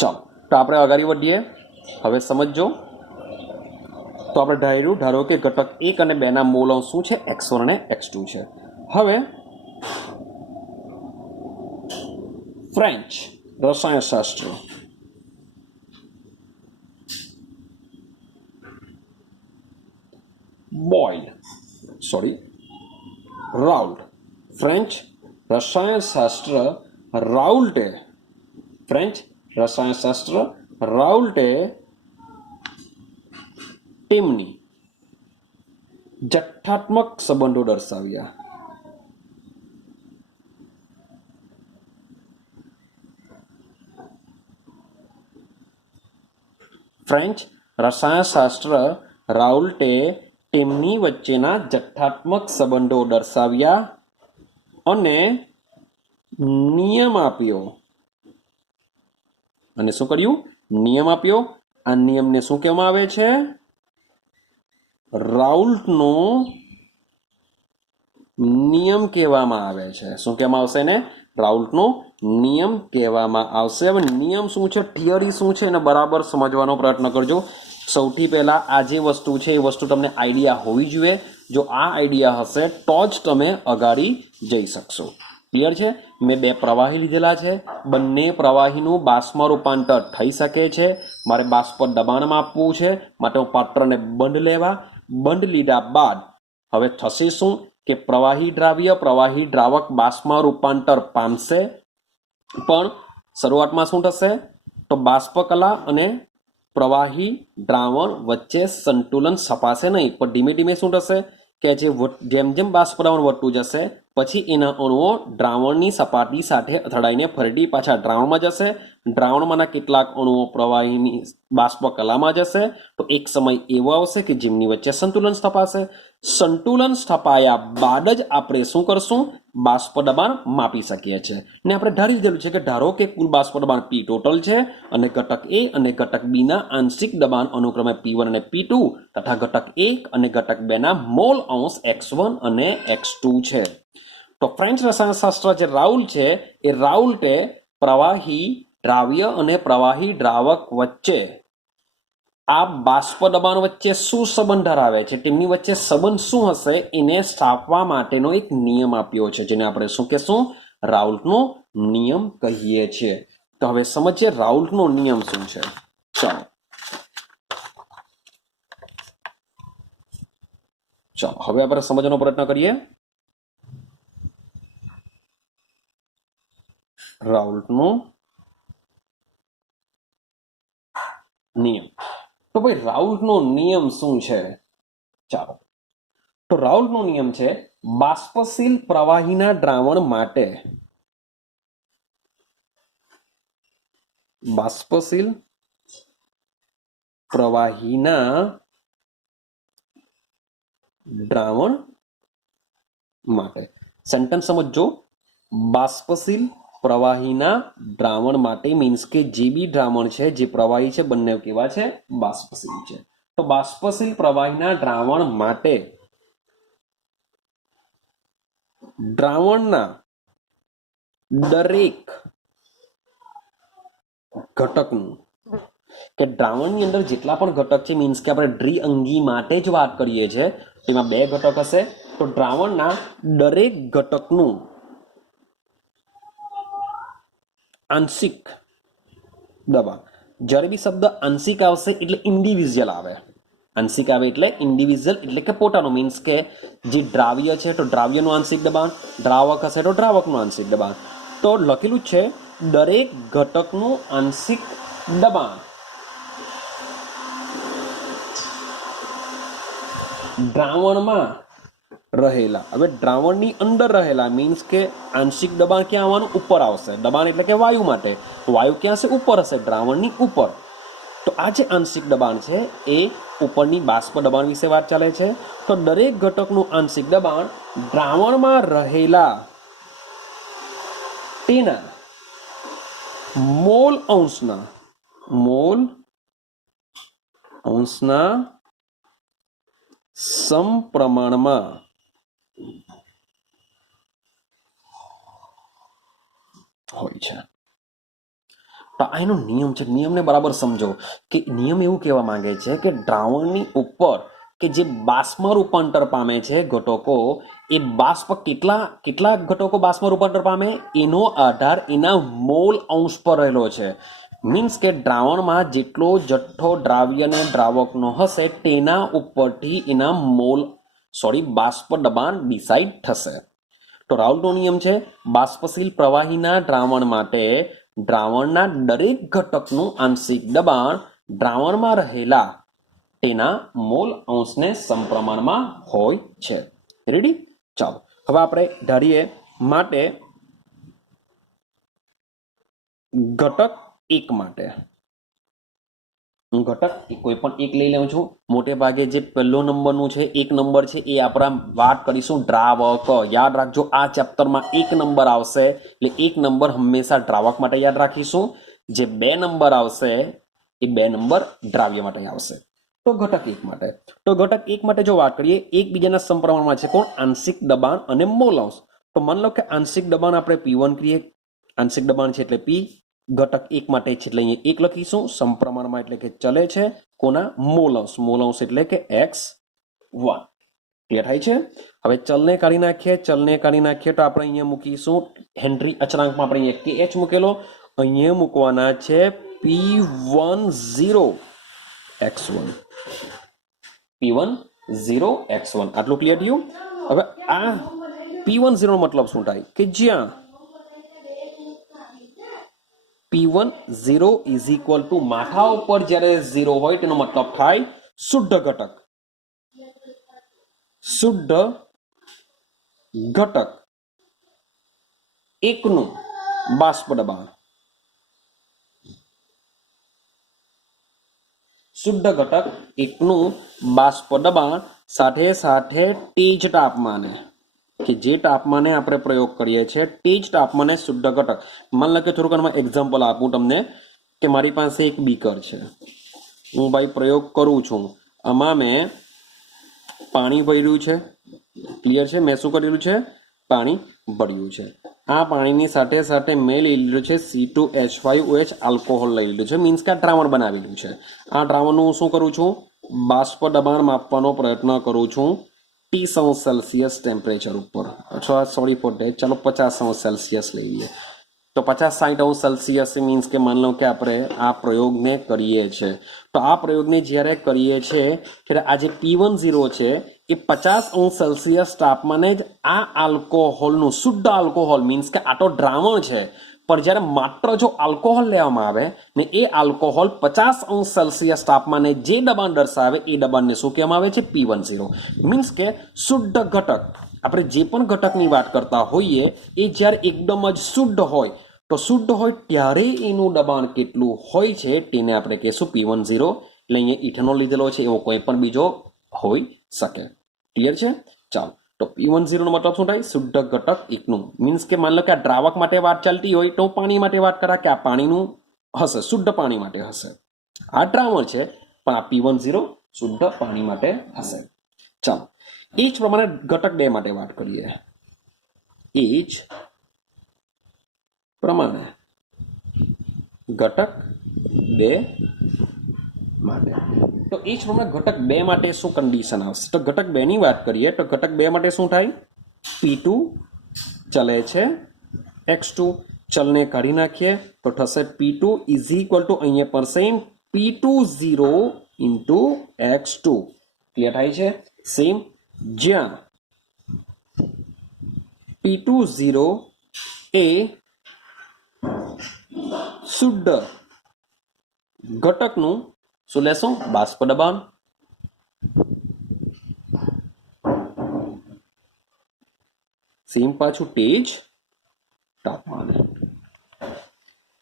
ચાલો, તો આપણે આગળ વધીએ. હવે સમજો. તો આપણે ધારો કે ઘટક 1 અને 2 ના મોલ અંશ શું છે? x1 અને x2 છે. હવે ફ્રેન્ચ રસાયણશાસ્ત્ર રાઉલ્ટ ફ્રેન્ચ રસાયણશાસ્ત્ર રાઉલ્ટે તેમની જથ્થાત્મક સંબંધો દર્શાવ્યા. ફ્રેન્ચ રસાયણશાસ્ત્ર રાઉલ્ટે તેમની વચ્ચેના જથ્થાત્મક સંબંધો દર્શાવ્યા અને નિયમ આપ્યો. અને શું કર્યું? નિયમ આપ્યો. આ નિયમને શું કહેવામાં આવે છે? રાઉલ્ટનો નિયમ કહેવામાં આવે છે. શું કહેવામાં આવશે ને? રાઉલ્ટનો નિયમ કહેવામાં આવશે. હવે નિયમ શું છે, થિયરી શું છે એને બરાબર સમજવાનો પ્રયત્ન કરજો. સૌથી પહેલા આ જે વસ્તુ છે એ વસ્તુ તમને આઈડિયા હોવી જોઈએ. જો આ આઈડિયા હશે તો જ તમે અગાડી જઈ શકશો. ક્લિયર છે? મેં 2 પ્રવાહી લીધેલા છે. બંને પ્રવાહીનું બાષ્પમાં રૂપાંતર થઈ શકે છે. મારે બાષ્પ દબાણ માપવું છે માટે હું પાત્રને બંધ લેવા. બંધ લીધા બાદ હવે થશે શું કે પ્રવાહી દ્રાવક બાષ્પમાં રૂપાંતર પામશે. પણ શરૂઆતમાં શું થશે તો બાષ્પ કલા અને પ્રવાહી દ્રાવણ વચ્ચે સંતુલન સ્થપાશે નહીં. પણ ધીમે ધીમે શું થશે કે જેમ જેમ બાષ્પ દ્રાવણ વધતું જશે પછી એના અણુઓ દ્રાવણની સપાટી સાથે અથડાઈને ફરીથી પાછા દ્રાવણમાં જશે. દ્રાવણમાંના કેટલાક અણુઓ પ્રવાહીની બાષ્પ કલામાં જશે. તો એક સમય એવો આવશે કે જેમની વચ્ચે સંતુલન સ્થપાશે. સંતુલન સ્થપાયા બાદ જ આપણે શું કરશું? બાષ્પ દબાણ માપી શકીએ છીએ. ને આપણે ધારી દીધેલું છે કે ધારો કે કુલ બાષ્પ દબાણ P ટોટલ છે અને ઘટક A અને ઘટક B ના આંશિક દબાણ અનુક્રમે P1 અને P2 તથા ઘટક 1 અને ઘટક 2 ના મોલ અંશ x1 અને x2 છે. તો ફ્રેન્ચ રસાયણશાસ્ત્ર જે રાઉલ છે એ રાઉલ્ટે પ્રવાહી દ્રાવ્ય અને પ્રવાહી દ્રાવક વચ્ચે આ બાષ્પ દબાણ વચ્ચે શું સંબંધ ધરાવે છે, તેમની વચ્ચે સંબંધ શું હશે એને સ્થાપવા માટેનો એક નિયમ આપ્યો છે, જેને આપણે શું કહેશું? રાઉલ્ટનો નિયમ કહીએ છીએ. તો હવે સમજીએ રાઉલ્ટનો નિયમ શું છે. ચાલો હવે આપણે સમજવાનો પ્રયત્ન કરીએ. રાઉલ્ટનો નિયમ. તો ભાઈ રાઉલ્ટનો નિયમ શું છે? ચાલો, તો રાઉલ્ટનો નિયમ છે બાષ્પશીલ પ્રવાહીના દ્રાવણ માટે બાષ્પશીલ પ્રવાહીના દ્રાવણ માટે. સેન્ટેન્સ સમજો. બાષ્પશીલ પ્રવાહીના દ્રાવણ માટે મીન્સ કે જે બી દ્રાવણ છે, જે પ્રવાહી છે, બંને કેવા છે? બાષ્પશીલ છે. તો બાષ્પશીલ પ્રવાહીના દ્રાવણ માટે દ્રાવણના દરેક ઘટકનું કે દ્રાવણની અંદર જેટલા પણ ઘટક છે મીન્સ કે આપણે દ્વિઅંગી માટે જ વાત કરીએ છીએ, તેમાં 2 ઘટક હશે. તો દ્રાવણના દરેક ઘટકનું આંશિક દબાણ. જ્યારે બી શબ્દ આંશિક આવશે એટલે ઇન્ડિવિજ્યુઅલ આવે. આંશિક આવે એટલે ઇન્ડિવિજ્યુઅલ એટલે કે પોતાનું. મીન્સ કે જે દ્રાવ્ય છે તો દ્રાવ્યનું આંશિક દબાણ, દ્રાવક હશે તો દ્રાવકનું આંશિક દબાણ. તો લખેલું છે દરેક ઘટકનું આંશિક દબાણ દ્રાવણમાં રહેલા. હવે દ્રાવણની અંદર રહેલા મીન્સ કે આંશિક દબાણ ક્યાં આવવાનું? ઉપર આવશે. દબાણ એટલે કે વાયુ માટે. વાયુ ક્યાં હશે? ઉપર હશે, દ્રાવણની ઉપર. તો આ જે આંશિક દબાણ છે એ ઉપરની બાષ્પ દબાણ વિશે વાત ચાલે છે. તો દરેક ઘટકનું આંશિક દબાણ દ્રાવણમાં રહેલા તેના મોલ અંશના સમપ્રમાણમાં હોય છે. તો આ એનો નિયમ છે. નિયમને બરાબર સમજો કે નિયમ એવું કહેવા માંગે છે કે દ્રાવણની ઉપર કે જે બાષ્પમાં રૂપાંતર પામે છે ઘટકો, એ બાષ્પ કેટલા ઘટકો બાષ્પમાં રૂપાંતર પામે એનો આધાર એના મોલ અંશ પર રહેલો છે. મીન્સ કે દ્રાવણમાં જેટલો જથ્થો દ્રાવ્ય અને દ્રાવકનો હશે તેના ઉપરથી એના બાષ્પ દબાણ ડિસાઇડ થશે. તો રાઉલ્ટનો નિયમ છે બાષ્પશીલ પ્રવાહીના દ્રાવણ માટે દ્રાવણના દરેક ઘટકનું આંશિક દબાણ દ્રાવણમાં રહેલા તેના મોલ અંશને સમપ્રમાણમાં હોય છે. રેડી? ચાલો હવે આપણે ધારીએ માટે ઘટક 1 માટે હું ઘટક કોઈ પણ એક લઈ લઉં છું. મોટે ભાગે જે પહેલો નંબરનું છે 1 નંબર છે એ આપણે વાત કરીશું દ્રાવક. યાદ રાખજો આ ચેપ્ટરમાં 1 નંબર આવશે એટલે 1 નંબર હંમેશા દ્રાવક માટે યાદ રાખીશું. જે 2 નંબર આવશે એ 2 નંબર દ્રાવ્ય માટે આવશે. તો ઘટક 1 માટે, તો ઘટક 1 માટે જો વાત કરીએ એકબીજાના સમપ્રમાણમાં છે કોણ? આંશિક દબાણ અને મોલ અંશ. તો માની લો કે આંશિક દબાણ આપણે P1 કરીએ, આંશિક દબાણ છે એટલે P, ઘટક 1 માટે છે એટલે અહીંયા 1 લખીશું, સમપ્રમાણમાં એટલે કે ચલે છે કોના? મોલ અંશ એટલે કે x1. ક્લિયર થાય છે? હવે ચલને કાઢી નાખીએ તો આપણે અહીંયા મૂકીશું હેનરી અચળાંકમાં આપણે અહીંયા kh મૂકેલો, અહીંયા મૂકવાના છે P10 x1. P10 x1 આટલું ક્લિયર થયું? હવે આ P10 નો મતલબ શું થાય કે જ્યાં P10 ઇઝ ઇક્વલ ટુ માથા ઉપર જ્યારે 0 હોય તેનો મતલબ થાય શુદ્ધ ઘટક. શુદ્ધ ઘટક 1 નું બાષ્પ દબાણ. શુદ્ધ ઘટક 1 નું બાષ્પ દબાણ સાથે સાથે તે જ તાપમાને કે જે તાપમાને આપણે પ્રયોગ કરીએ છીએ તે જ તાપમાને શુદ્ધ ઘટક. માન લો કે થોડુંક એક્ઝામ્પલ આપું તમને કે મારી પાસે એક બીકર છે, હું ભાઈ પ્રયોગ કરું છું, આમાં મેં પાણી ભર્યું છે. ક્લિયર છે? મેં શું કરેલું છે? પાણી ભર્યું છે. આ પાણીની સાથે સાથે મેં લઈ લીધું છે C2H5OH આલ્કોહોલ લઈ લીધું છે. મીન્સ કે આ દ્રાવણ બનાવેલું છે. આ દ્રાવણનું હું શું કરું છું? બાષ્પ દબાણ માપવાનો પ્રયત્ન કરું છું T°C ટેમ્પરેચર ઉપર, અથવા સોરી ફોર ડેટ, ચાલો 50°C લઈ લઈએ. તો 50-60°C મીન્સ કે માની લો કે આપણે આ પ્રયોગને કરીએ છીએ. તો આ પ્રયોગને જ્યારે કરીએ છીએ ત્યારે આ જે P10 છે એ 50°C તાપમાને જ આ આલ્કોહોલનું, શુદ્ધ આલ્કોહોલ મીન્સ કે આ તો દ્રાવણ છે, પણ જ્યારે માત્ર જો આલ્કોહોલ લેવામાં આવે ને એ આલ્કોહોલ 50°C તાપમાને જે દબાણ દર્શાવે એ દબાણને શું કહેવામાં આવે છે? P10. મીન્સ કે શુદ્ધ ઘટક, આપણે જે પણ ઘટકની વાત કરતા હોઈએ એ જ્યારે એકદમ જ શુદ્ધ હોય, તો શુદ્ધ હોય ત્યારે એનું દબાણ કેટલું હોય છે તેને આપણે કહીશું P10. એટલે અહીંયા ઇથેનોલ લીધેલો છે, એવો કોઈ પણ બીજો હોઈ શકે. ક્લિયર છે? ચાલો, તો P10 નો મતલબ શું થાય? શુદ્ધ ઘટક 1 નું. મીન્સ કે માની લો કે આ દ્રાવક માટે વાત ચાલતી હોય તો પાણી માટે વાત કરા કે આ પાણીનું હશે, શુદ્ધ પાણી માટે હશે. આ દ્રાવણ છે પણ આ P10 શુદ્ધ પાણી માટે હશે. ચાલો, એ જ પ્રમાણે ઘટક 2 માટે વાત કરીએ. એ જ પ્રમાણે ઘટક 2 માટે, તો એ જ પ્રમાણે ઘટક 2 માટે શું કન્ડિશન આવશે? તો ઘટક 2 ની વાત કરીએ તો ઘટક 2 માટે શું થાય? P2 ચલે છે, x2 ચલને કાઢી નાખીએ તો થશે P2 ઇઝ ઇક્વલ ટુ અહીંયા percent P20 into x2. Clear થાય છે? સેમ, જ્યાં P20 એ શુદ્ધ ઘટકનું શું લેશું? બાષ્પ દબાણ. સેમ પાછું તેજ તાપમાન.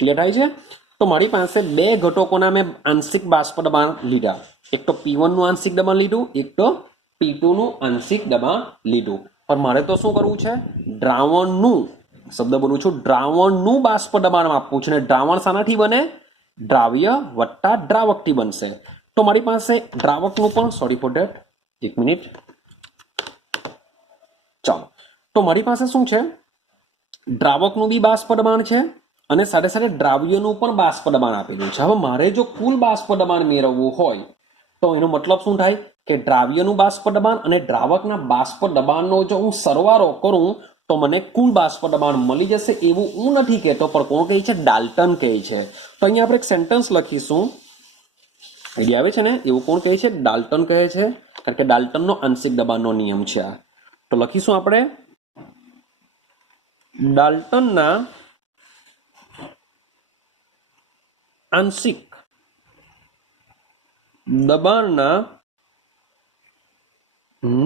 ક્લિયર થાય છે? તો મારી પાસે 2 ઘટકોના મેં આંશિક બાષ્પ દબાણ લીધા. એક તો P1 નું આંશિક દબાણ લીધું, એક તો P2 નું આંશિક દબાણ લીધું. પણ મારે તો શું કરવું છે? દ્રાવણનું, શબ્દ બોલું છું, દ્રાવણનું બાષ્પ દબાણ આપવું છે. ને દ્રાવણ શાનાથી બને? દ્રાવ્ય વત્તા દ્રાવકથી બનશે. તો મારી પાસે દ્રાવકનું પણ, સોરી ફોર ધેટ, 1 મિનિટ. ચાલો, તો મારી પાસે શું છે? દ્રાવકનું બી બાષ્પ દબાણ છે અને સાથે સાથે દ્રાવ્યનું પણ બાષ્પ દબાણ આપેલું છે. હવે મારે જો કુલ બાષ્પ દબાણ મેળવવું હોય તો એનો મતલબ શું થાય કે દ્રાવ્યનું બાષ્પ દબાણ અને દ્રાવકના બાષ્પ દબાણનો જો હું સરવાળો કરું તો મને કુલ બાષ્પ દબાણ મળી જશે. એવું હું નથી કહેતો, પણ કોણ કહે છે? ડાલ્ટન કહે છે. તો અહીંયા આપણે એક સેન્ટેન્સ લખીશું. આઈડિયા આવે છે ને? એવું કોણ કહે છે? ડાલ્ટન કહે છે, કારણ કે ડાલ્ટનનો આંશિક દબાણનો નિયમ છે આ. તો લખીશું આપણે ડાલ્ટનના આંશિક દબાણના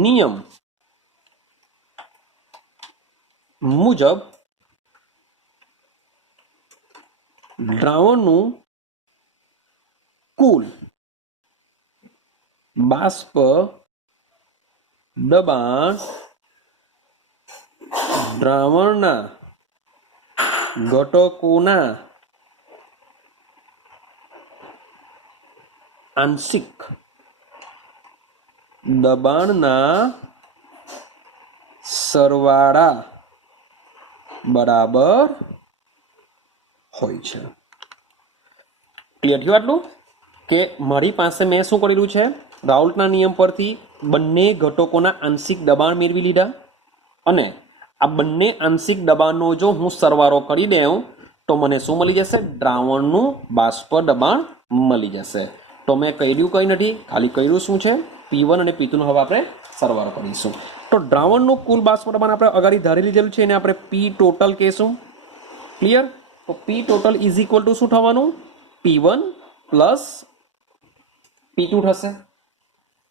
નિયમ મુજબ દ્રાવણનું કુલ બાષ્પ દબાણ દ્રાવણના ઘટકોના આંશિક દબાણના સરવાળા બરાબર હોય છે. ક્લિયર થયું આટલું? કે મારી પાસે મેં શું કરેલું છે? રાઉલ્ટના નિયમ પરથી બંને ઘટકોના આંશિક દબાણ મેળવી લીધા અને આ બંને આંશિક દબાણનો જો હું સરવાળો કરી દઉં તો મને શું મળી જશે? દ્રાવણનું બાષ્પ દબાણ મળી જશે. તો મેં કર્યું કંઈ નથી, ખાલી કર્યું શું છે? P1 અને P2 નો હવે આપણે સરવાળો કરીશું. તો દ્રાવણનું કુલ બાષ્પ દબાણ આપણે અગાડી ધારી લીધેલું છે, એને આપણે P ટોટલ કહેશું. ક્લિયર? તો P total is equal to શું થવાનું? P1 પ્લસ P2 થશે.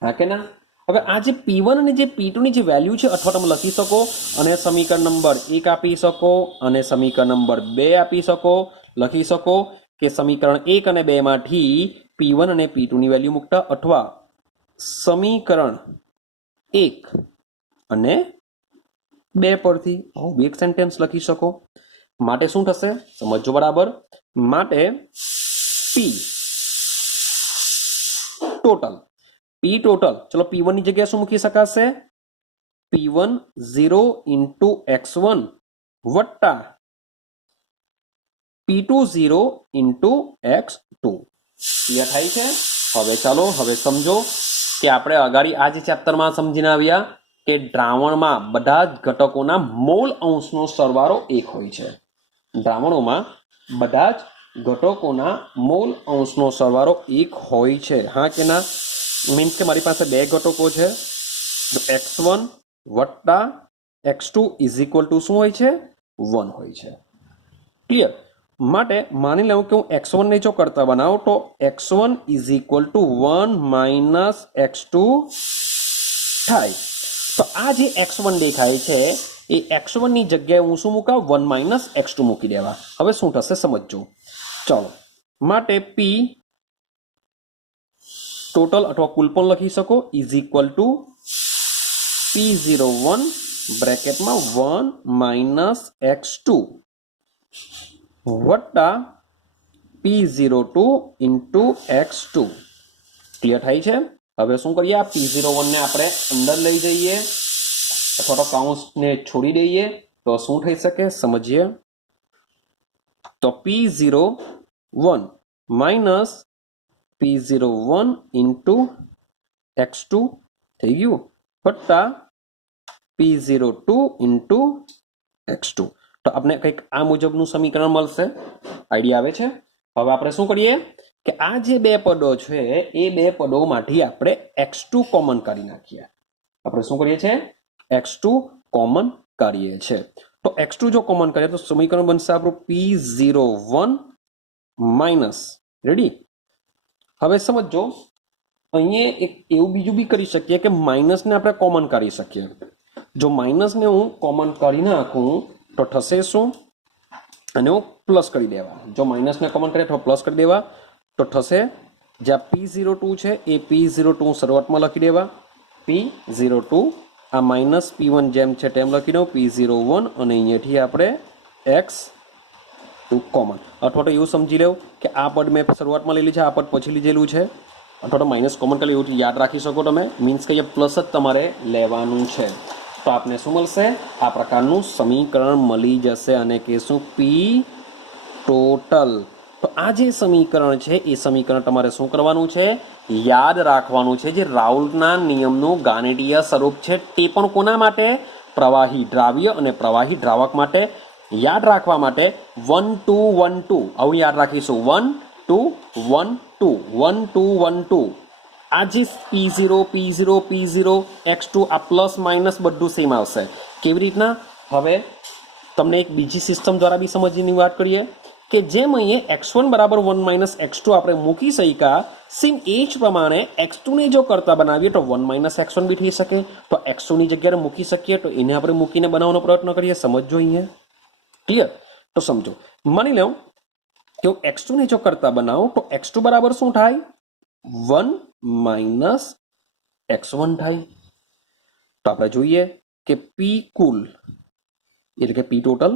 હા કે ના? હવે આ જે P1 અને જે P2 ની જે વેલ્યુ છે, અથવા તમે લખી શકો અને સમીકરણ નંબર 1 આપી શકો અને સમીકરણ નંબર 2 આપી શકો. લખી શકો કે સમીકરણ 1 અને 2 માંથી P1 અને P2 ની વેલ્યુ મૂકતા, અથવા સમીકરણ 1 અને 2 પરથી આવું એક સેન્ટેન્સ લખી શકો. માટે શું થશે? સમજો બરાબર. માટે P ટોટલ ચલો P1 ની જગ્યાએ શું મૂકી શકાશે? P1 0 ઇન્ટુ x1 વત્તા P2 0 ઇન્ટુ x2. ક્લિયર થાય છે? હવે ચાલો હવે સમજો કે આપણે અગાડી આ જે ચેપ્ટરમાં સમજીને આવ્યા કે દ્રાવણમાં બધા જ ઘટકોના મોલ અંશનો સરવાળો 1 હોય છે. દ્રાવણોમાં બધા જ ઘટકોના મોલ અંશનો સરવાળો 1 હોય છે. હા કે ના? મીન્સ કે મારી પાસે બે ઘટકો છે, તો x1 વત્તા x2 ઇઝ ઇક્વલ ટુ શું હોય છે? 1 હોય છે. ક્લિયર? માટે માની લઉં કે હું x1 ને જો કરતા બનાવું તો x1 is equal to 1 minus x2 થાય. તો આ જે x1 દેખાય છે એ x1 ની જગ્યાએ હું શું મૂકા? 1 માઇનસ x2 મૂકી દેવા. હવે શું થશે સમજો. ચાલો, માટે P ટોટલ અથવા કુલ પણ લખી શકો is equal to P01 બ્રેકેટમાં 1 minus x2 વત્તા P02 ઇન્ટુ x2. ક્લિયર થાય છે? હવે શું કરીએ? આ P01 ને આપણે અંદર લઈ જઈએ અથવા તો કાઉન્સને છોડી દઈએ તો શું થઈ શકે સમજીએ. તો P01 minus P01 into x2 થઈ ગયું વત્તા P02 ઇન્ટુ x2. તો આપણે કંઈક આ મુજબનું સમીકરણ મળશે. આઈડિયા આવે છે? હવે આપણે શું કરીએ કે આ જે બે પદો છે એ બે પદોમાંથી આપણે x2 કોમન કાઢી નાખીએ. આપણે શું કરીએ છીએ? x2 કોમન કાઢીએ છીએ. તો x2 જો કોમન કરીએ તો સમીકરણ બનશે આપણું P01 માઇનસ. રેડી? હવે સમજો, અહીંયા એક એવું બીજું બી કરી શકીએ કે માઇનસને આપણે કોમન કાઢી શકીએ. જો માઇનસને હું કોમન કાઢી નાખું તો થશે શું? અને હું પ્લસ કરી દેવા. જો માઇનસને કોમન કરીએ તો પ્લસ કરી દેવા તો થશે જ્યાં P02 છે એ P02 શરૂઆતમાં લખી દેવા. P02 આ માઇનસ P1 જેમ છે તેમ લખી દઉં P01 અને અહીંયાથી આપણે x2 કોમન. અથવા તો એવું સમજી લેવું કે આ પદ મેં શરૂઆતમાં લીધેલું છે, આ પદ પછી લીધેલું છે, અથવા તો માઇનસ કોમન કરી એવું યાદ રાખી શકો તમે. મીન્સ કે પ્લસ જ તમારે લેવાનું છે. તો આપને શું મળશે? આ પ્રકારનું સમીકરણ મળી જશે અને કહેશું P ટોટલ. તો આ જે સમીકરણ છે એ સમીકરણ તમારે શું કરવાનું છે? યાદ રાખવાનું છે. જે રાઉલ્ટના નિયમનું ગાણિતીય સ્વરૂપ છે તે પણ કોના માટે? પ્રવાહી દ્રાવ્ય અને પ્રવાહી દ્રાવક માટે. યાદ રાખવા માટે 1 2 1 2 આવું યાદ રાખીશું. 1 2 1 2 1 2 1 2. આ જે P0 P0 P0 x2 આ પ્લસ માઇનસ બધું સેમ આવશે. કેવી રીતના? હવે તમને એક બીજી સિસ્ટમ દ્વારા બી સમજવાની વાત કરીએ કે જેમ અહીંયા x1 બરાબર 1 માઇનસ x2 આપણે મૂકી શક્યા, સેમ એ જ પ્રમાણે x2 ને જો કરતા બનાવીએ તો 1 માઇનસ x1 બી થઈ શકે. તો x2 ની જગ્યાએ મૂકી શકીએ તો એને આપણે મૂકીને બનાવવાનો પ્રયત્ન કરીએ. સમજો અહીંયા. ક્લિયર? તો સમજો, માની લો કે હું x2 ને જો કરતા બનાવું તો x2 બરાબર શું થાય? 1 માઇનસ x1 થાય. તો આપણે જોઈએ કે p કુલ એટલે કે p total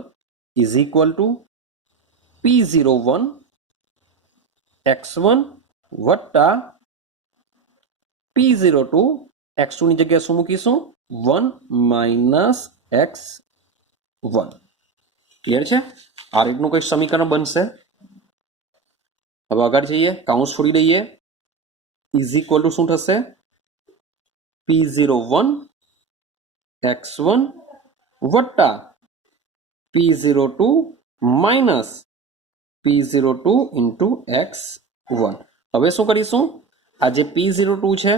is equal to p01 x1 વત્તા p02 x2 ની જગ્યાએ શું મૂકીશું? 1 માઇનસ x1. ક્લિયર છે? આ રીતનું કોઈ સમીકરણ બનશે. હવે આગળ જઈએ, કાઉન્સ છોડી દઈએ. ઇઝ ઇક્વલ ટુ શું થશે? p01 x1 વત્તા p02 minus p02 into x1. હવે શું કરીશું? આ જે p02 છે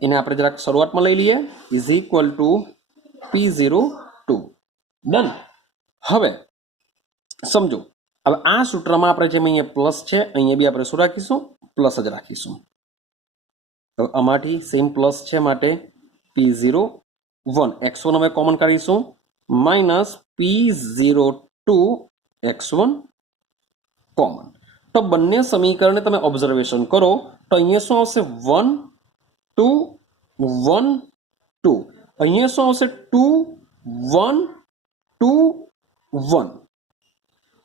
એને આપણે જરાક શરૂઆતમાં લઈ લઈએ. Is equal to p02. Done. હવે સમજો, હવે આ સૂત્રમાં આપણે જેમ અહીંયા પ્લસ છે અહીંયા બી આપણે શું રાખીશું? પ્લસ જ રાખીશું. હવે આમાંથી સેમ પ્લસ છે માટે p01 x1 હવે કોમન કાઢીશું માઇનસ p02 x1 કોમન. તો બંને સમીકરણને તમે ઓબ્ઝર્વેશન કરો તો અહીંયા શું આવશે? 1 2 1 2. અહીંયા શું આવશે? 2 1 2 1.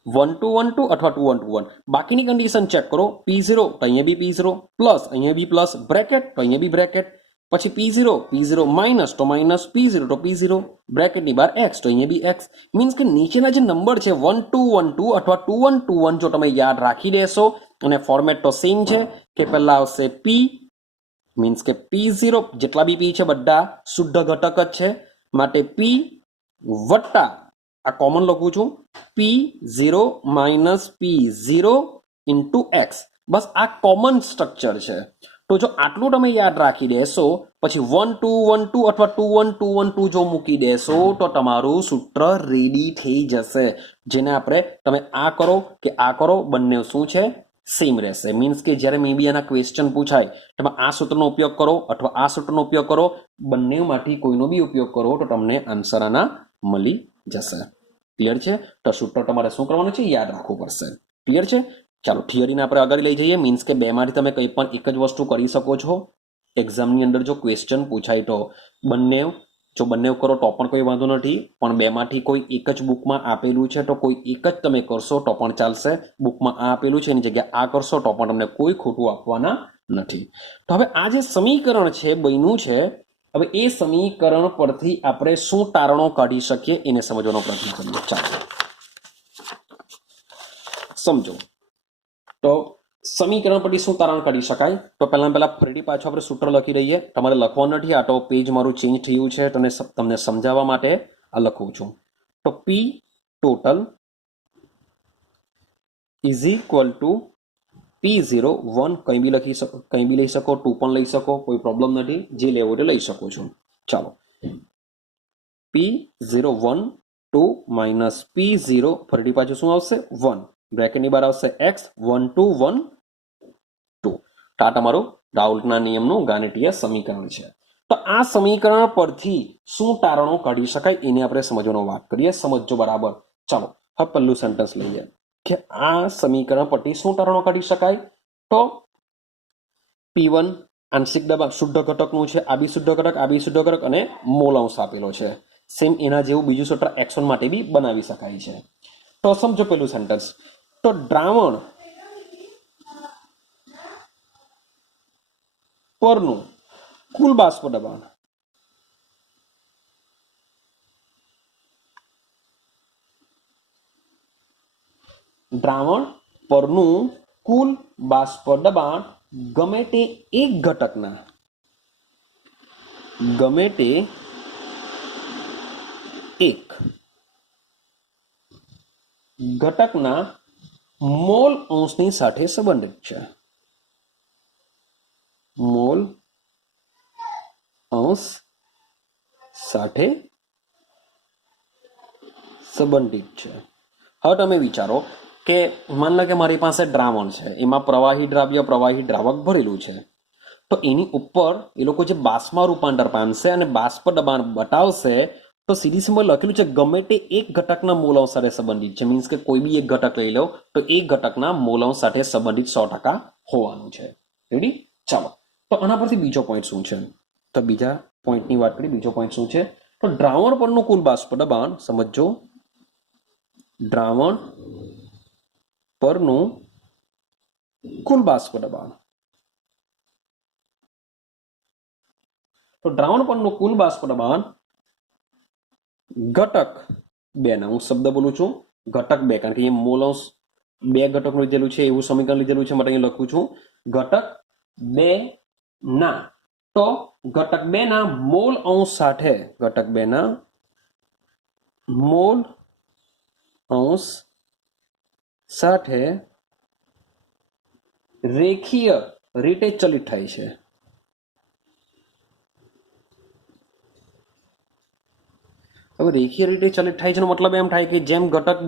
1 2 1 2 અથવા 2 1 2 1. બાકીની કન્ડિશન ચેક કરો. p0 તો અહીંયા બી p0 પ્લસ અહીંયા બી પ્લસ બ્રેકેટ તો અહીંયા બી બ્રેકેટ. પછી p0 p0 માઇનસ તો માઇનસ p0 તો p0 બ્રેકેટની બહાર x તો અહીંયા બી x. મીન્સ કે નીચેના જે નંબર છે 1 2 1 2 અથવા 2 1 2 1 જો તમે યાદ રાખી દેશો અને ફોર્મેટ તો સેમ છે કે પહેલા આવશે p મીન્સ કે p0 જેટલા બી p છે બધા શુદ્ધ ઘટક જ છે માટે p વત્તા આ કોમન લખું છું p0 minus p0 into x. બસ આ કોમન સ્ટ્રક્ચર છે. તો જો આટલું તમે યાદ રાખી દેશો પછી 1 2 1 2 અથવા 2 1 2 1 2 જો મૂકી દેશો તો તમારું સૂત્ર રેડી થઈ જશે. જેને આપણે તમે આ કરો કે આ કરો બંને શું છે? સેમ રહેશે. મીન્સ કે જ્યારે મીબીઆના ક્વેશ્ચન પૂછાય તમે આ સૂત્રનો ઉપયોગ કરો અથવા આ સૂત્રનો ઉપયોગ કરો, બંનેમાંથી કોઈનો બી ઉપયોગ કરો તો તમને આન્સર આના મળી જશે. ક્લિયર છે? તો સૂત્ર તમારે શું કરવાનું છે? યાદ રાખવું પડશે. ક્લિયર છે? ચાલો થિયરીને આપણે આગળ લઈ જઈએ. મીન્સ કે બેમાંથી તમે કંઈ પણ એક જ વસ્તુ કરી શકો છો. એક્ઝામની અંદર જો ક્વેશ્ચન પૂછાય તો બંને કરો તો પણ કોઈ વાંધો નથી, પણ બેમાંથી કોઈ એક જ બુકમાં આપેલું છે તો કોઈ એક જ તમે કરશો તો પણ ચાલશે. બુકમાં આ આપેલું છે એની જગ્યાએ આ કરશો તો પણ તમને કોઈ ખોટું આપવાના નથી. તો હવે આ જે સમીકરણ છે બન્યું છે, હવે એ સમીકરણ પરથી આપણે શું તારણો કાઢી શકીએ એને સમજવાનો પ્રયત્ન કરીએ. ચાલો સમજો. તો સમીકરણ પરથી શું તારણ કાઢી શકાય? તો પહેલા ફરીથી પાછું આપણે સૂત્ર લખી દઈએ. તમારે લખવાનું નથી, આ તો પેજ મારું ચેન્જ થયું છે તો તમને સમજાવવા માટે આ લખું છું. તો p total is equal to p01 કંઈ બી લઈ શકો 2 પણ લઈ શકો, કોઈ પ્રોબ્લેમ નથી, જે લેવો તે લઈ શકો છો. ચાલો p01 2 માઇનસ p0 ફરીથી પાછું શું આવશે? 1 બ્રેકેટની બહાર આવશે x 1 2 1 2. આ તમારું રાઉલ્ટના નિયમનું ગાણિતીય સમીકરણ છે. તો આ સમીકરણ પરથી શું તારણો કાઢી શકાય એને આપણે સમજવાનો વાત કરીએ. સમજો બરાબર. ચાલો હવે પહેલું સેન્ટેન્સ લઈએ કે આ સમીકરણ પરથી શું તારણો કાઢી શકાય. તો p1 આંશિક દબાણ શુદ્ધ ઘટકનું છે, આ બી શુદ્ધ ઘટક, આ બી શુદ્ધ ઘટક અને મોલ અંશ આપેલો છે. સેમ એના જેવું બીજું સૂત્ર x1 માટે બી બનાવી શકાય છે. તો સમજો પેલું સેન્ટેન્સ. તો દ્રાવણ પરનું કુલ બાષ્પ દબાણ દ્રાવણ પરનું કુલ બાષ્પ દબાણ ગમે તે એક ઘટકના મોલ અંશની સાથે સંબંધિત છે. મોલ અંશ સાથે સંબંધિત છે. હવે તમે વિચારો કે માન લો કે મારી પાસે દ્રાવણ છે, એમાં પ્રવાહી દ્રાવ્ય પ્રવાહી દ્રાવક ભરેલું છે, તો એની ઉપર એ લોકો જે બાષ્પમાં રૂપાંતર પામશે અને બાષ્પ દબાણ બતાવશે તો સીધી સિમ્બલ લખેલું છે ગમે તે એક ઘટકના મોલ અંશ સાથે સંબંધિત છે. મીન્સ કે કોઈ બી એક ઘટક લઈ લો તો એક ઘટકના મોલ અંશ સાથે સંબંધિત 100% હોવાનું છે. રેડી? ચાલો, તો આના પરથી બીજો પોઈન્ટ શું છે? તો બીજા પોઈન્ટની વાત કરીએ. બીજો પોઈન્ટ શું છે? તો દ્રાવણ પરનું કુલ બાષ્પ દબાણ, સમજો, દ્રાવણ પરનું કુલ બાષ્પ દબાણ. તો દ્રાવણ પરનું કુલ બાષ્પ દબાણ ઘટક 2 ના, હું શબ્દ બોલું છું ઘટક 2, કારણ કે અહીંયા મોલ અંશ 2 ઘટકનું લીધેલું છે એવું સમીકરણ લીધેલું છે, માટે અહીં લખું છું ઘટક 2 ના. તો ઘટક 2 ના મોલ અંશ સાથે, ઘટક 2 ના મોલ અંશ સાથે રેખીય રીતે ચલિત થાય છે. હવે રેખીય રીતે ચલિત થાય છે નો મતલબ એમ થાય કે જેમ ઘટક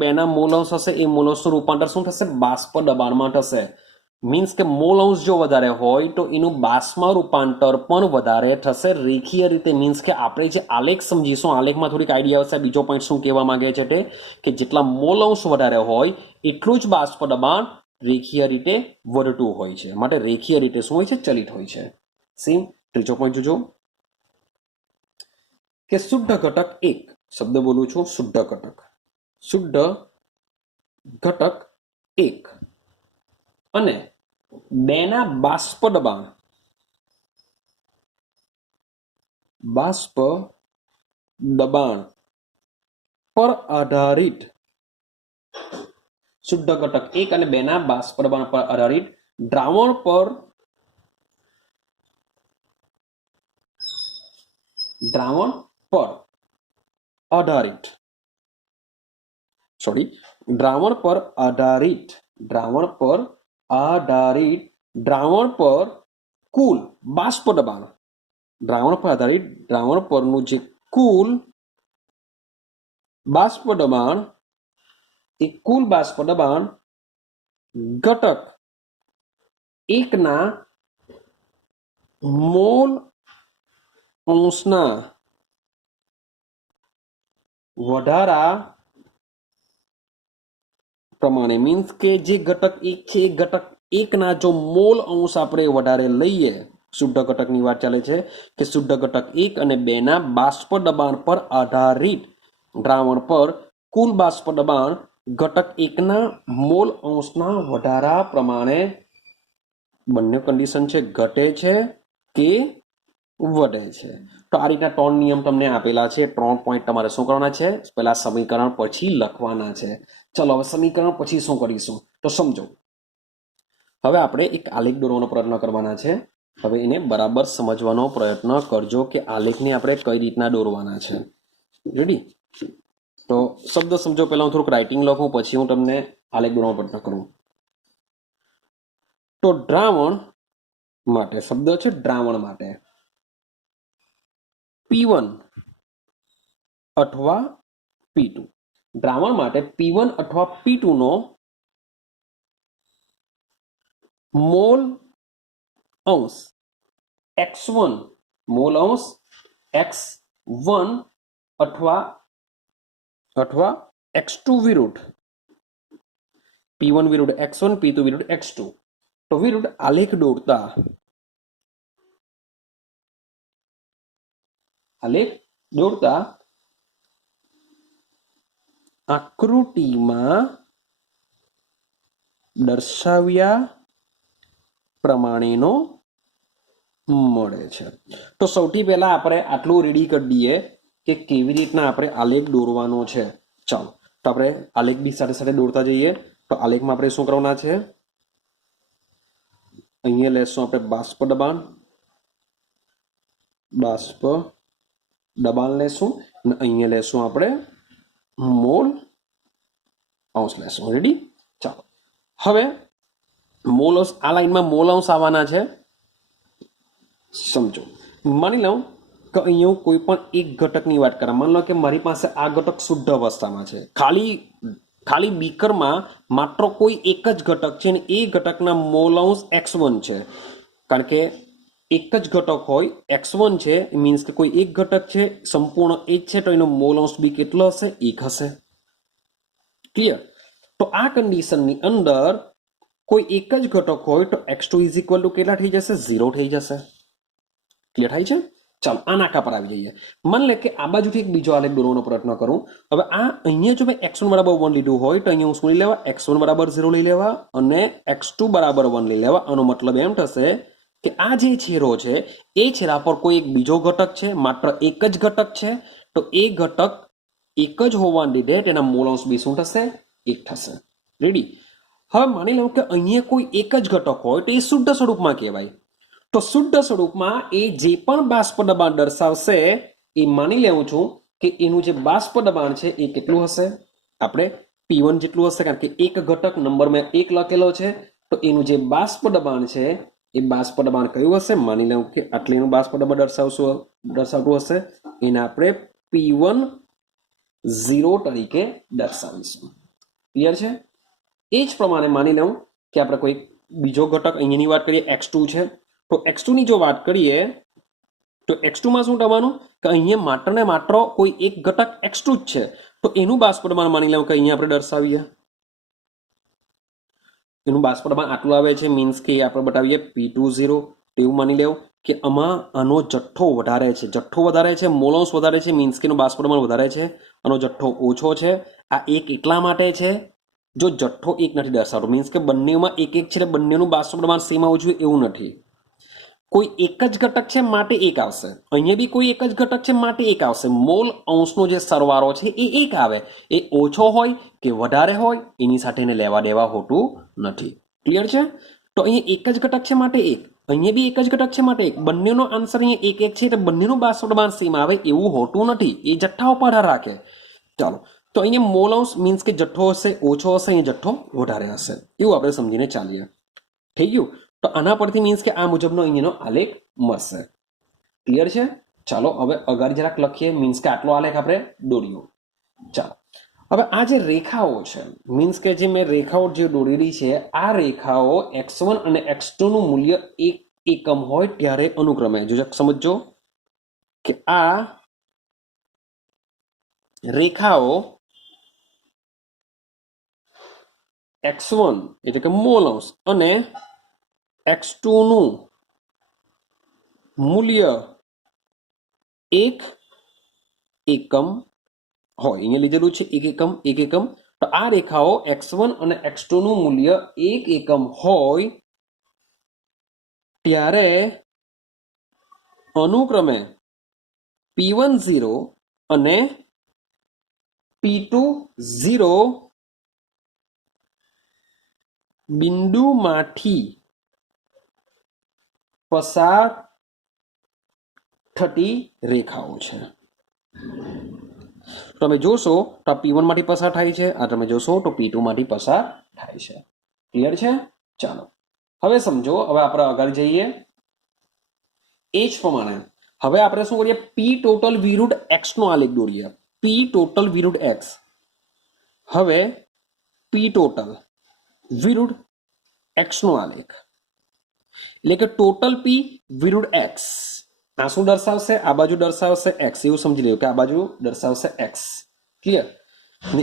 2 ના મોલ અંશ હશે એ મોલ અંશનું રૂપાંતર શું થશે? બાષ્પ દબાણમાં થશે. મીન્સ કે મોલ અંશ જો વધારે હોય તો એનું બાષ્પમાં રૂપાંતર પણ વધારે થશે રેખીય રીતે. મીન્સ કે આપણે જે આલેખ સમજીશું, આલેખમાં થોડીક આઈડિયા આવશે. બીજો પોઈન્ટ શું કહેવા માંગે છે તે કે જેટલા મોલ અંશ વધારે હોય એટલું જ બાષ્પ દબાણ રેખીય રીતે વધતું હોય છે. માટે રેખીય રીતે શું હોય છે? ચલિત હોય છે. સેમ ત્રીજો પોઈન્ટ જોજો કે શુદ્ધ ઘટક 1, શબ્દ બોલું છું શુદ્ધ ઘટક 1 અને 2 ના બાષ્પ દબાણ પર આધારિત, શુદ્ધ ઘટક 1 અને 2 ના બાષ્પ દબાણ પર આધારિત દ્રાવણ પર આધારિત દ્રાવણ પર કુલ બાષ્પ દબાણ, દ્રાવણ પર આધારિત દ્રાવણ પરનું જે કુલ બાષ્પ દબાણ, એ કુલ બાષ્પ દબાણ ઘટક 1 ના મોલ અંશના વધારા પ્રમાણે. મીન્સ કે જે ઘટક 1 છે એ ઘટક 1 ના જો મોલ અંશ આપણે વધારે લઈએ, શુદ્ધ ઘટકની વાત ચાલે છે કે શુદ્ધ ઘટક 1 અને 2 ના બાષ્પ દબાણ પર આધારિત દ્રાવણ પર કુલ બાષ્પ દબાણ ઘટક 1 ના મોલ અંશના વધારા પ્રમાણે, બંને કન્ડિશન છે, ઘટે છે કે વધે છે. તો આ રીતના 3 નિયમ તમને આપેલા છે. 3 પોઈન્ટ તમારે શું કરવાના છે? પહેલા સમીકરણ પછી લખવાના છે. ચલો હવે સમીકરણ પછી શું કરીશું તો સમજો. હવે આપણે એક આલેખ દોરવાનો પ્રયત્ન કરવાના છે. હવે એને બરાબર સમજવાનો પ્રયત્ન કરજો કે આલેખને આપણે કઈ રીતના દોરવાના છે. રેડી? તો શબ્દ સમજો. પહેલા હું થોડુંક રાઇટિંગ લખું, પછી હું તમને આલેખ દોરવાનો પ્રયત્ન કરું. તો દ્રાવણ માટે શબ્દ છે દ્રાવણ માટે P1 અથવા P2. દ્રાવણ માટે P1 અથવા P2 નો મોલ અંશ x1, મોલ અંશ x1 અથવા x2 વિરુદ્ધ, P1 વિરુદ્ધ x1, P2 વિરુદ્ધ x2. તો વિરુદ્ધ આલેખ દોરતા આકૃતિમાં દર્શાવ્યા પ્રમાણેનો મળે છે. તો સૌથી પહેલા આપણે આટલું રેડી કરી દઈએ કે કેવી રીતના આપણે આલેખ દોરવાનો છે. ચાલો, તો तो આપણે આલેખ બી સાથે સાથે દોરતા જઈએ તો આલેખમાં આપણે શું કરવાના છે અહીંયા લેશું આપણે બાષ્પ દબાણ લેશું અને અહીંયા લેશું આપણે મોલ અંશ લેશું રેડી ચાલો હવે મોલ અંશ આ લાઈનમાં મોલ અંશ આવવાના છે સમજો માની લઉં કે અહીંયા હું કોઈ પણ એક ઘટકની વાત કરા માની લો કે મારી પાસે આ ઘટક શુદ્ધ અવસ્થામાં છે ખાલી બીકરમાં માત્ર કોઈ એક જ ઘટક છે અને એ ઘટકના મોલ અંશ x1 છે કારણ કે એક જ ઘટક હોય x1 છે મીન્સ કે કોઈ એક ઘટક છે સંપૂર્ણ એક છે તો એનો મોલ અંશ બી કેટલો હશે 1 હશે ક્લિયર તો આ કન્ડિશનની અંદર કોઈ એક જ ઘટક હોય તો x2 કેટલા થઈ જશે 0 થઈ જશે ક્લિયર થાય છે ચાલો આ નાકા પર આવી જઈએ માન લે કે આ બાજુથી એક બીજો આલેખ દોરવાનો પ્રયત્ન કરું હવે આ અહીંયા જો મેં x1 બરાબર 1 લીધું હોય તો અહીંયા હું શું લઈ લેવા x1 બરાબર 0 લઈ લેવા અને x2 બરાબર 1 લઈ લેવા આનો મતલબ એમ થશે કે આ જે છેડો છે એ છેડા પર કોઈ એક બીજો ઘટક છે માત્ર એક જ ઘટક છે તો એ ઘટક એક જ હોવાને લીધે તેના મોલ અંશ બી શું થશે 1 થશે રેડી હવે માની લઉં કે અહીંયા કોઈ એક જ ઘટક હોય તો એ શુદ્ધ સ્વરૂપમાં કહેવાય તો શુદ્ધ સ્વરૂપમાં એ જે પણ બાષ્પ દબાણ દર્શાવશે એ માની લેવું છું કે એનું જે બાષ્પ દબાણ છે એ કેટલું હશે આપણે P1 જેટલું હશે કારણ કે એક ઘટક નંબર મેં 1 લખેલો છે તો એનું જે બાષ્પ દબાણ છે એ બાષ્પ દબાણ કયું હશે માની લઉં કે આટલીનું બાષ્પ દબાણ દર્શાવતું હશે એને આપણે P1 0 તરીકે દર્શાવીશું ક્લિયર છે એ જ પ્રમાણે માની લઉં કે આપણે કોઈ બીજો ઘટક અહીંયાની વાત કરીએ x2 છે તો x2 ની જો વાત કરીએ તો x2 માં શું થવાનું કે અહીંયા માત્ર ને માત્ર કોઈ એક ઘટક x2 જ છે તો એનું બાષ્પ દબાણ માની લઉં કે અહીંયા આપણે દર્શાવીએ એનું બાષ્પ દબાણ આટલું આવે છે મીન્સ કે આપણે બતાવીએ P20 એવું માની લેવું કે આમાં આનો જથ્થો વધારે છે મોલ અંશ વધારે છે મીન્સ કે એનું બાષ્પ દબાણ વધારે છે આનો જથ્થો ઓછો છે આ એક એટલા માટે છે જો જથ્થો એક નથી દર્શાવતો મીન્સ કે બંનેમાં એક એક છે એટલે બંનેનું બાષ્પ દબાણ સેમ આવવું જોઈએ એવું નથી કોઈ એક જ ઘટક છે માટે એક આવશે અહીંયા બી કોઈ એક જ ઘટક છે માટે એક આવશે મોલ અંશનો જે સરવાળો છે એ એક આવે એ ઓછો હોય કે વધારે હોય એની સાથે એને લેવા દેવા હોતું નથી ક્લિયર છે તો અહીંયા એક જ ઘટક છે માટે એક અહીંયા બી એક જ ઘટક છે માટે એક બંનેનો આન્સર અહીંયા એક એક છે એટલે બંનેનું બાષ્પ દબાણ સેમ આવે એવું હોતું નથી એ જથ્થા ઉપર આધાર રાખે ચાલો તો અહીંયા મોલ અંશ મીન્સ કે જથ્થો હશે ઓછો હશે અહીંયા જથ્થો વધારે હશે એવું આપણે સમજીને ચાલીએ થઈ ગયું તો આના પરથી મીન્સ કે આ મુજબનો અહીંયાનો આલેખ મળશે ક્લિયર છે ચાલો હવે અગાર જરાક લખીએ મીન્સ કે આટલો આલેખ આપણે દોર્યો ચાલો હવે આ જે રેખાઓ છે મીન્સ કે જે મેં રેખાઓ જે દોરેલી છે આ રેખાઓ x1 અને x2 નું મૂલ્ય 1 એકમ હોય ત્યારે અનુક્રમે જો સમજો કે આ રેખાઓ x1 એટલે કે મોલ અંશ અને x2 નું મૂલ્ય 1 એકમ હોય અહીંયા લીધેલું છે 1 એકમ તો આ રેખાઓ x1 અને x2 નું મૂલ્ય 1 એકમ હોય ત્યારે અનુક્રમે P10 અને P20 બિંદુમાંથી પસાર થતી રેખાઓ છે તમે જોશો તો P1 માંથી પસાર થાય છે આ તમે જોશો તો P2 માંથી પસાર થાય છે ક્લિયર છે ચાલો હવે સમજો હવે આપણે આગળ જઈએ એ જ પ્રમાણે હવે આપણે શું કરીએ P ટોટલ વિરુદ્ધ x નો આલેખ દોરીએ P ટોટલ વિરુદ્ધ x હવે P ટોટલ વિરુદ્ધ x નો આલેખ એટલે કે ટોટલ P વિરુદ્ધ x આ શું દર્શાવશે આ બાજુ દર્શાવશે x એવું સમજી લેવું કે આ બાજુ દર્શાવશે x ક્લિયર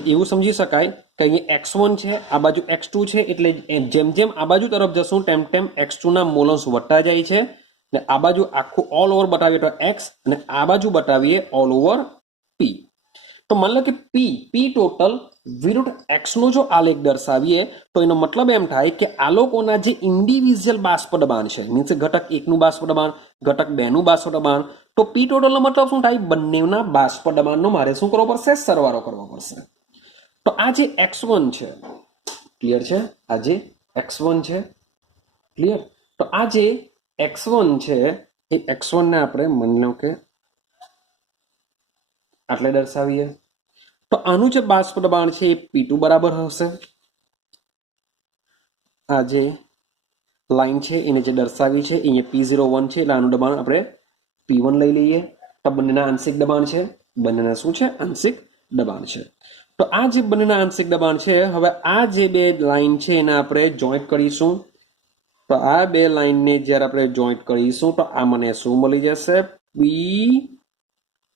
એવું સમજી શકાય કે અહીંયા x1 છે આ બાજુ x2 છે એટલે જેમ જેમ આ બાજુ તરફ જશું તેમ તેમ x2 ના મોલ અંશ વધતા જાય છે ને આ બાજુ આખું ઓલ ઓવર બતાવીએ તો x અને આ બાજુ બતાવીએ ઓલ ઓવર p તો માન લો કે p ટોટલ વિરુદ્ધ x નો જો આલેખ દર્શાવીએ તો એનો મતલબ એમ થાય કે આ લોકોના જે ઇન્ડિવિજ્યુઅલ બાષ્પ દબાણ છે મીન્સ ઘટક 1 નું બાષ્પ દબાણ ઘટક 2 નું બાષ્પ દબાણ તો p ટોટલ નો મતલબ શું થાય બંનેના બાષ્પ દબાણનો મારે શું કરવો પડશે સરવાળો કરવો પડશે તો આ જે x1 છે, ક્લિયર છે, આ જે x1 છે, ક્લિયર. તો આ જે x1 છે એ x1 ને આપણે માની લો કે આટલે દર્શાવીએ. તો આનું જે બાષ્પ દબાણ છે એ P2 બરાબર હશે. આ જે લાઈન છે એને જે દર્શાવી છે અહીંયા P01 છે એટલે આનું દબાણ આપણે P1 લઈ લઈએ. તો બંનેના આંશિક દબાણ છે, બંનેના શું છે, આંશિક દબાણ છે. તો આ જે બંનેના આંશિક દબાણ છે, હવે આ જે બે લાઈન છે એને આપણે જોઈન્ટ કરીશું. તો આ બે લાઈનને જ્યારે આપણે જોઈન્ટ કરીશું તો આ મને શું મળી જશે, P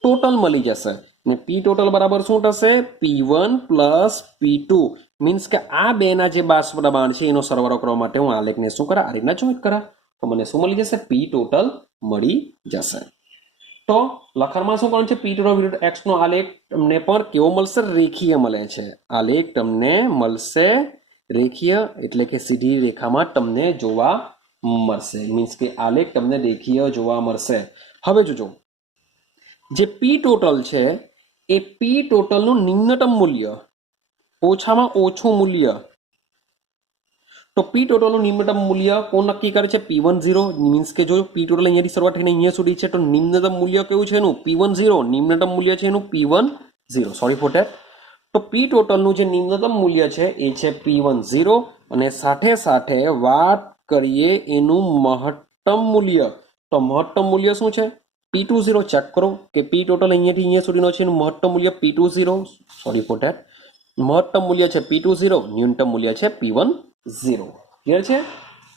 ટોટલ મળી જશે. ને P ટોટલ બરાબર શું થશે, P1 પ્લસ P2. મીન્સ કે આ બેના જે બાષ્પ દબાણ છે એનો સરવાળો કરવા માટે હું આલેખને શું કરા, આ રીતના જોઈન્ટ કરા. તો મને શું મળી જશે, P ટોટલ મળી જશે. તો લખાણમાં શું કરવાનું છે, P ટોટલ વિરુદ્ધ x નો આલેખ તમને પણ કેવો મળશે, રેખીય મળે છે. આલેખ તમને મળશે રેખીય, એટલે કે સીધી રેખામાં તમને જોવા મળશે. મીન્સ કે આલેખ તમને રેખીય જોવા મળશે. હવે જોજો, જે P ટોટલ છે એ P ટોટલનું નિમ્નતમ મૂલ્ય, ઓછામાં ઓછું મૂલ્ય. તો P ટોટલનું નિમ્નતમ મૂલ્ય કોણ નક્કી કરે છે, P10. મીન્સ કે જો P ટોટલ અહીંયાથી શરૂઆત થઈને અહીંયા સુધી છે તો નિમ્નતમ મૂલ્ય કેવું છે એનું, P10. નિમ્નતમ મૂલ્ય છે એનું P10. Sorry for that. તો P ટોટલનું જે નિમ્નતમ મૂલ્ય છે એ છે P10. અને સાથે સાથે વાત કરીએ એનું મહત્તમ મૂલ્ય. તો મહત્તમ મૂલ્ય શું છે, P20. ચેક કરો કે P ટોટલ અહીંયાથી અહીંયા સુધીનો છે એનું મહત્તમ મૂલ્ય P20. Sorry for that. મહત્તમ મૂલ્ય છે P20, ન્યૂનતમ મૂલ્ય છે P10. ક્લિયર છે.